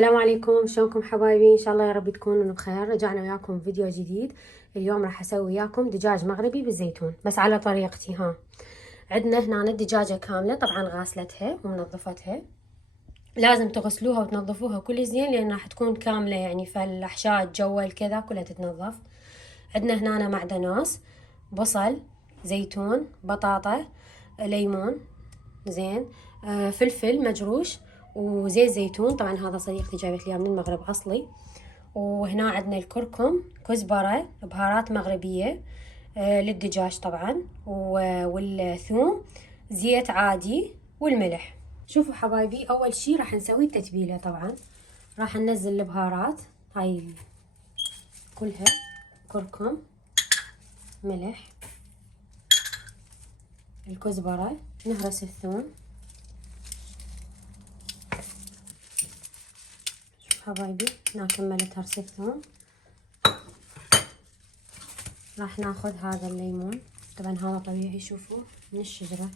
السلام عليكم، شلونكم حبايبي؟ ان شاء الله يا رب تكونوا بخير. رجعنا وياكم فيديو جديد. اليوم راح اسوي وياكم دجاج مغربي بالزيتون بس على طريقتي. عندنا هنا الدجاجة كاملة، طبعا غاسلتها ومنظفتها. لازم تغسلوها وتنظفوها كل زين لان راح تكون كاملة، يعني فالاحشاء الجوال كذا كلها تتنظف. عندنا هنا معدنوس، بصل، زيتون، بطاطا، ليمون، زين، فلفل مجروش، وزيت زيتون. طبعا هذا صديقتي جايبت لي من المغرب اصلي. وهنا عندنا الكركم، كزبرة، بهارات مغربية للدجاج طبعا، والثوم، زيت عادي، والملح. شوفوا حبايبي، اول شي راح نسوي التتبيلة. طبعا راح ننزل البهارات هاي كلها، كركم، ملح، الكزبرة، نهرس الثوم. حبايبي هنا كملت هرس الثوم. راح ناخذ هذا الليمون، طبعا هذا طبيعي، شوفوا من الشجرة.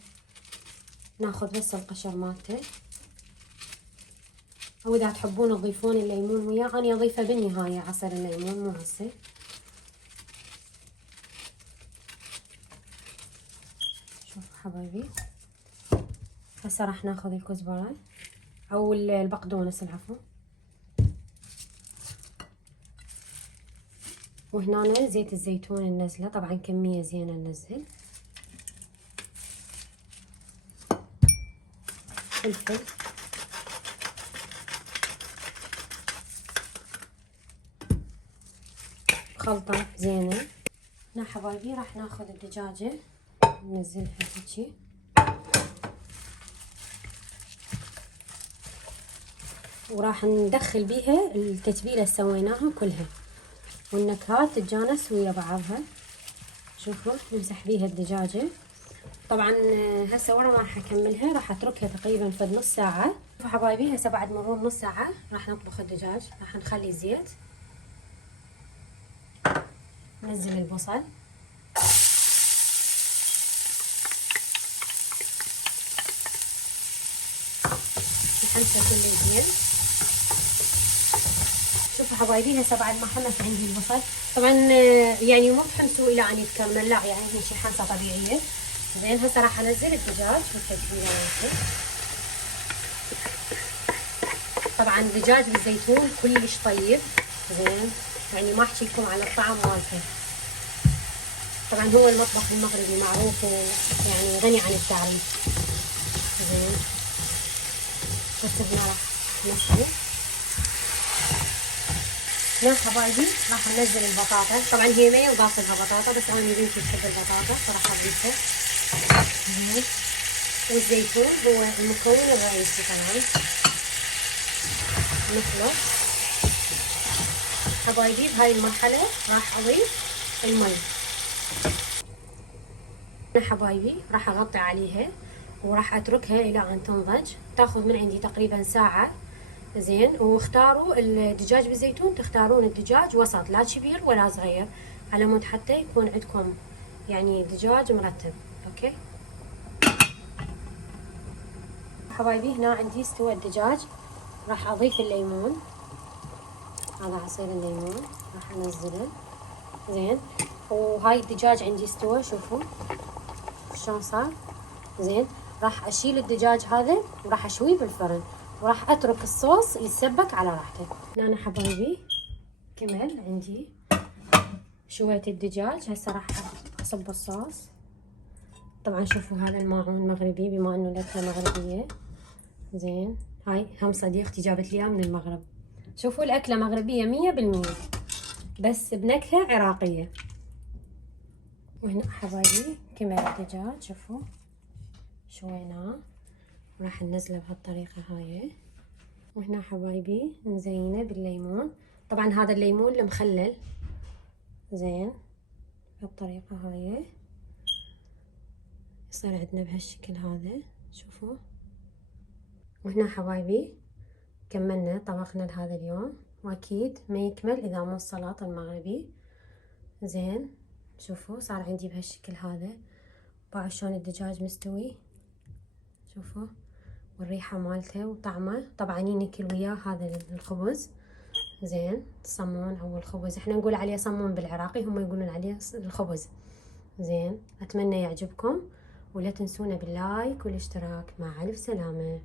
ناخذ بس القشر مالته، او اذا تحبون تضيفون الليمون وياه، انا اضيفه بالنهاية عصير الليمون مو هسه. شوفوا حبايبي، هسه راح ناخذ الكزبرة او البقدونس العفو، وهنا زيت الزيتون ننزله، طبعا كمية زينة ننزل. فلفل، خلطة زينة. هنا حبايبي راح ناخذ الدجاجة ننزلها هيجي، وراح ندخل بيها التتبيلة اللي سويناها كلها، والنكهات تتجانس ويا بعضها. شوفوا نمسح بيها الدجاجة. طبعا هسه ورا ما راح اكملها، راح اتركها تقريبا في نص ساعة. شوفوا حبايبي، هسه بعد مرور نص ساعة راح نطبخ الدجاج. راح نخلي زيت، ننزل البصل، نحمسه كله زين. شوفوا حبايبي، هسه بعد ما حمس عندي البصل، طبعا يعني مو تحمسوا الى ان يتكرمل، لا يعني هي شي حمسه طبيعيه. زين، هسه راح انزل الدجاج والتتبيله مالته. طبعا دجاج بالزيتون كلش طيب، زين، يعني ما احكي لكم على الطعم مالته. طبعا هو المطبخ المغربي معروف ويعني غني عن التعريف. زين، هسه هنا راح نسوي. يا حبايبي راح ننزل البطاطا، طبعا هي مية وقاصلها بطاطا، بس انا بنتي تحب البطاطا فراح اضيفها. والزيتون هو المكون الرئيسي. طبعا نخلط حبايبي. بهاي المرحلة راح اضيف المي. حبايبي راح اغطي عليها وراح اتركها الى ان تنضج، تاخذ من عندي تقريبا ساعة. زين، واختاروا الدجاج بالزيتون، تختارون الدجاج وسط، لا كبير ولا صغير، على مود حتى يكون عندكم يعني دجاج مرتب. اوكي حبايبي، هنا عندي استوى الدجاج. راح اضيف الليمون، هذا عصير الليمون راح انزله. زين، وهاي الدجاج عندي استوى، شوفوا شلون صار. زين، راح اشيل الدجاج هذا وراح اشويه بالفرن، وراح اترك الصوص يتسبك على راحته. هنا حبايبي كمل عندي شوية الدجاج. هسه راح اصب الصوص. طبعا شوفوا هذا الماعون مغربي بما انه الاكله مغربيه. زين، هاي هم صديقتي جابت لي من المغرب. شوفوا الاكله مغربيه 100%، بس بنكهه عراقيه. وهنا حبايبي كمل الدجاج، شوفوا شويناه، راح ننزله بهالطريقه هاي. وهنا حبايبي نزينه بالليمون، طبعا هذا الليمون المخلل. زين، بهالطريقه هاي يصير عندنا بهالشكل هذا، شوفوا. وهنا حبايبي كملنا طبخنا لهذا اليوم، واكيد ما يكمل اذا مو السلطة المغربي. زين، شوفوا صار عندي بهالشكل هذا. بعد شلون الدجاج مستوي، شوفوا. والريحة مالته وطعمه. طبعا ينكل وياه هذا الخبز. زين الصمون او الخبز، احنا نقول عليه صمون بالعراقي، هم يقولون عليه الخبز. زين اتمنى يعجبكم، ولا تنسونا باللايك والاشتراك. مع الف سلامة.